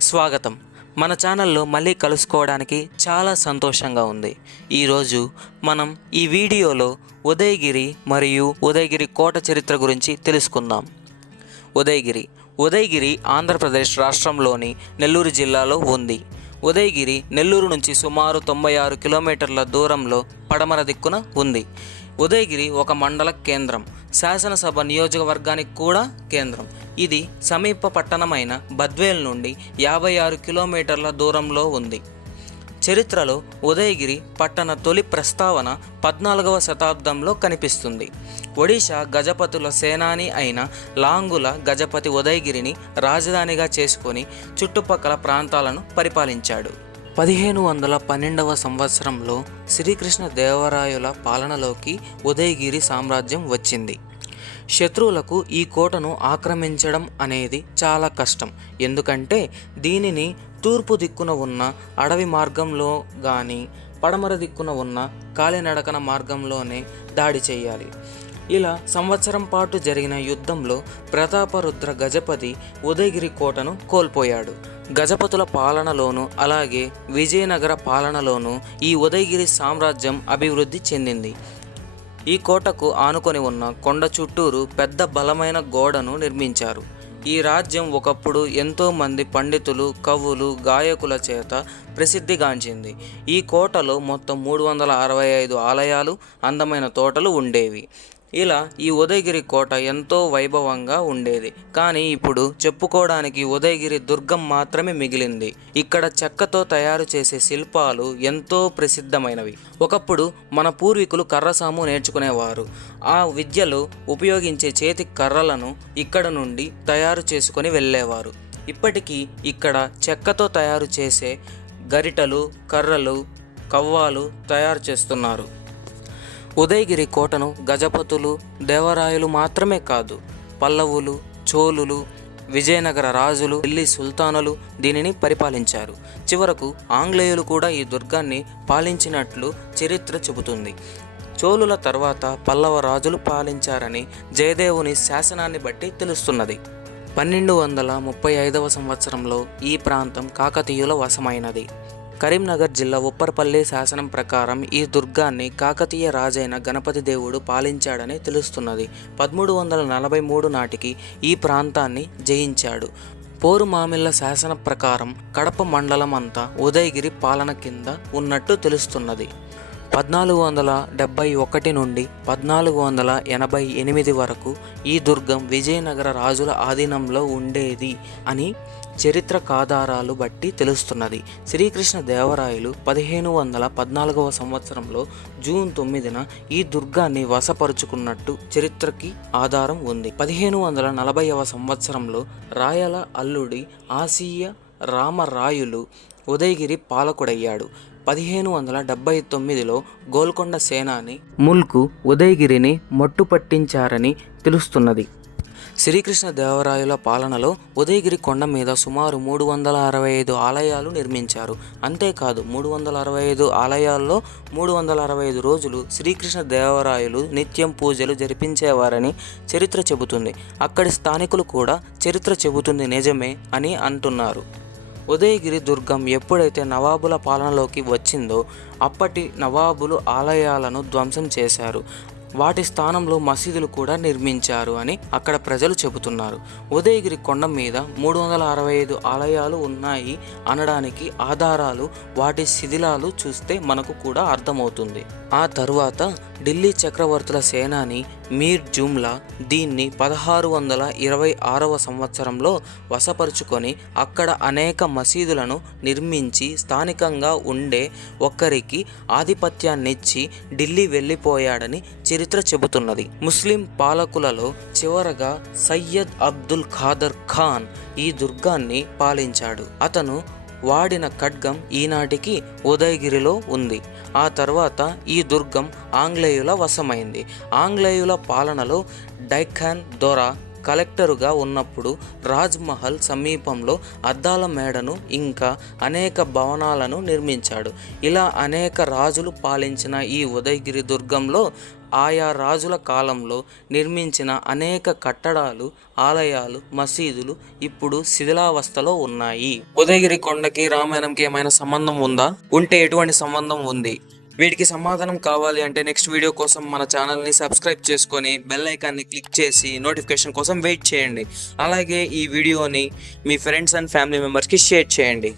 స్వాగతం. మన ఛానల్లో మళ్ళీ కలుసుకోవడానికి చాలా సంతోషంగా ఉంది. ఈరోజు మనం ఈ వీడియోలో ఉదయగిరి మరియు ఉదయగిరి కోట చరిత్ర గురించి తెలుసుకుందాం. ఉదయగిరి. ఉదయగిరి ఆంధ్రప్రదేశ్ రాష్ట్రంలోని నెల్లూరు జిల్లాలో ఉంది. ఉదయగిరి నెల్లూరు నుంచి సుమారు తొంభై ఆరు కిలోమీటర్ల దూరంలో పడమర దిక్కున ఉంది. ఉదయగిరి ఒక మండల కేంద్రం. శాసనసభ నియోజకవర్గానికి కూడా కేంద్రం. ఇది సమీప పట్టణమైన బద్వేల్ నుండి యాభై ఆరు కిలోమీటర్ల దూరంలో ఉంది. చరిత్రలో ఉదయగిరి పట్టణ తొలి ప్రస్తావన పద్నాలుగవ శతాబ్దంలో కనిపిస్తుంది. ఒడిషా గజపతుల సేనాని అయిన లాంగుల గజపతి ఉదయగిరిని రాజధానిగా చేసుకొని చుట్టుపక్కల ప్రాంతాలను పరిపాలించాడు. పదిహేను వందల పన్నెండవ సంవత్సరంలో శ్రీకృష్ణ దేవరాయల పాలనలోకి ఉదయగిరి సామ్రాజ్యం వచ్చింది. శత్రువులకు ఈ కోటను ఆక్రమించడం అనేది చాలా కష్టం. ఎందుకంటే దీనిని తూర్పు దిక్కున ఉన్న అడవి మార్గంలో కానీ పడమర దిక్కున ఉన్న కాలినడకన మార్గంలోనే దాడి చేయాలి. ఇలా సంవత్సరం పాటు జరిగిన యుద్ధంలో ప్రతాపరుద్ర గజపతి ఉదయగిరి కోటను కోల్పోయాడు. గజపతుల పాలనలోను అలాగే విజయనగర పాలనలోను ఈ ఉదయగిరి సామ్రాజ్యం అభివృద్ధి చెందింది. ఈ కోటకు ఆనుకొని ఉన్న కొండ చుట్టూరు పెద్ద బలమైన గోడను నిర్మించారు. ఈ రాజ్యం ఒకప్పుడు ఎంతోమంది పండితులు కవులు గాయకుల చేత ప్రసిద్ధిగాంచింది. ఈ కోటలో మొత్తం మూడు వందల అరవై ఐదు ఆలయాలు అందమైన తోటలు ఉండేవి. ఇలా ఈ ఉదయగిరి కోట ఎంతో వైభవంగా ఉండేది. కానీ ఇప్పుడు చెప్పుకోవడానికి ఉదయగిరి దుర్గం మాత్రమే మిగిలింది. ఇక్కడ చెక్కతో తయారు చేసే శిల్పాలు ఎంతో ప్రసిద్ధమైనవి. ఒకప్పుడు మన పూర్వీకులు కర్రసాము నేర్చుకునేవారు. ఆ విద్యలో ఉపయోగించే చేతి కర్రలను ఇక్కడ నుండి తయారు చేసుకొని వెళ్ళేవారు. ఇప్పటికీ ఇక్కడ చెక్కతో తయారు చేసే గరిటలు కర్రలు కవ్వాలు తయారు చేస్తున్నారు. ఉదయగిరి కోటను గజపతులు దేవరాయలు మాత్రమే కాదు పల్లవులు చోళులు విజయనగర రాజులు ఢిల్లీ సుల్తానులు దీనిని పరిపాలించారు. చివరకు ఆంగ్లేయులు కూడా ఈ దుర్గాన్ని పాలించినట్లు చరిత్ర చెబుతుంది. చోళుల తర్వాత పల్లవ రాజులు పాలించారని జయదేవుని శాసనాన్ని బట్టి తెలుస్తున్నది. పన్నెండు వందల ముప్పై ఐదవ సంవత్సరంలో ఈ ప్రాంతం కాకతీయుల వశమైనది. కరీంనగర్ జిల్లా ఉప్పర్పల్లి శాసనం ప్రకారం ఈ దుర్గాన్ని కాకతీయ రాజైన గణపతి దేవుడు పాలించాడని తెలుస్తున్నది. పదమూడు వందల నలభై మూడు నాటికి ఈ ప్రాంతాన్ని జయించాడు. పోరు మామిళ్ళ శాసన ప్రకారం కడప మండలం అంతా ఉదయగిరి పాలన కింద ఉన్నట్టు తెలుస్తున్నది. పద్నాలుగు వందల డెబ్బై ఒకటి నుండి పద్నాలుగు వందల ఎనభై ఎనిమిది వరకు ఈ దుర్గం విజయనగర రాజుల ఆధీనంలో ఉండేది అని చరిత్రకాధారాలు బట్టి తెలుస్తున్నది. శ్రీకృష్ణ దేవరాయలు పదిహేను వందల పద్నాలుగవ సంవత్సరంలో జూన్ తొమ్మిదిన ఈ దుర్గాన్ని వశపరుచుకున్నట్టు చరిత్రకి ఆధారం ఉంది. పదిహేను వందల నలభైవ సంవత్సరంలో రాయల అల్లుడి ఆసీయ రామరాయులు ఉదయగిరి పాలకుడయ్యాడు. పదిహేను వందల డెబ్బై తొమ్మిదిలో గోల్కొండ సేనాని ముల్కు ఉదయగిరిని మట్టుపట్టించారని తెలుస్తున్నది. శ్రీకృష్ణ దేవరాయల పాలనలో ఉదయగిరి కొండ మీద సుమారు మూడు వందల అరవై ఐదు ఆలయాలు నిర్మించారు. అంతేకాదు మూడు వందల అరవై ఐదు ఆలయాల్లో మూడు వందల అరవై ఐదు రోజులు శ్రీకృష్ణ దేవరాయలు నిత్యం పూజలు జరిపించేవారని చరిత్ర చెబుతుంది. అక్కడి స్థానికులు కూడా చరిత్ర చెబుతుంది నిజమే అని అంటున్నారు. ఉదయగిరి దుర్గం ఎప్పుడైతే నవాబుల పాలనలోకి వచ్చిందో అప్పటి నవాబులు ఆలయాలను ధ్వంసం చేశారు. వాటి స్థానంలో మసీదులు కూడా నిర్మించారు అని అక్కడ ప్రజలు చెబుతున్నారు. ఉదయగిరి కొండ మీద మూడు వందల అరవై ఐదు ఆలయాలు ఉన్నాయి అనడానికి ఆధారాలు వాటి శిథిలాలు చూస్తే మనకు కూడా అర్థమవుతుంది. ఆ తరువాత ఢిల్లీ చక్రవర్తుల సేనాని మీర్ జుమ్లా దీన్ని పదహారు వందల ఇరవై ఆరవ సంవత్సరంలో వశపరుచుకొని అక్కడ అనేక మసీదులను నిర్మించి స్థానికంగా ఉండే ఒక్కరికి ఆధిపత్యాన్నిచ్చి ఢిల్లీ వెళ్ళిపోయాడని చరిత్ర చెబుతున్నది. ముస్లిం పాలకులలో చివరగా సయ్యద్ అబ్దుల్ ఖాదర్ ఖాన్ ఈ దుర్గాన్ని పాలించాడు. అతను వాడిన ఖడ్గం ఈనాటికి ఉదయగిరిలో ఉంది. ఆ తర్వాత ఈ దుర్గం ఆంగ్లేయుల వశమైంది. ఆంగ్లేయుల పాలనలో డైఖాన్ దొర కలెక్టరుగా ఉన్నప్పుడు రాజ్మహల్ సమీపంలో అద్దాల మేడను ఇంకా అనేక భవనాలను నిర్మించాడు. ఇలా అనేక రాజులు పాలించిన ఈ ఉదయగిరి దుర్గంలో ఆయా రాజుల కాలంలో నిర్మించిన అనేక కట్టడాలు ఆలయాలు మసీదులు ఇప్పుడు శిథిలావస్థలో ఉన్నాయి. ఉదయగిరి కొండకి రామాయణంకి ఏమైనా సంబంధం ఉందా? ఉంటే ఎటువంటి సంబంధం ఉంది? వీటికి సమాధానం కావాలి అంటే నెక్స్ట్ వీడియో కోసం మన ఛానల్ని సబ్స్క్రైబ్ చేసుకొని బెల్ ఐకాన్ని క్లిక్ చేసి నోటిఫికేషన్ కోసం వెయిట్ చేయండి. అలాగే ఈ వీడియోని మీ ఫ్రెండ్స్ అండ్ ఫ్యామిలీ మెంబర్స్కి షేర్ చేయండి.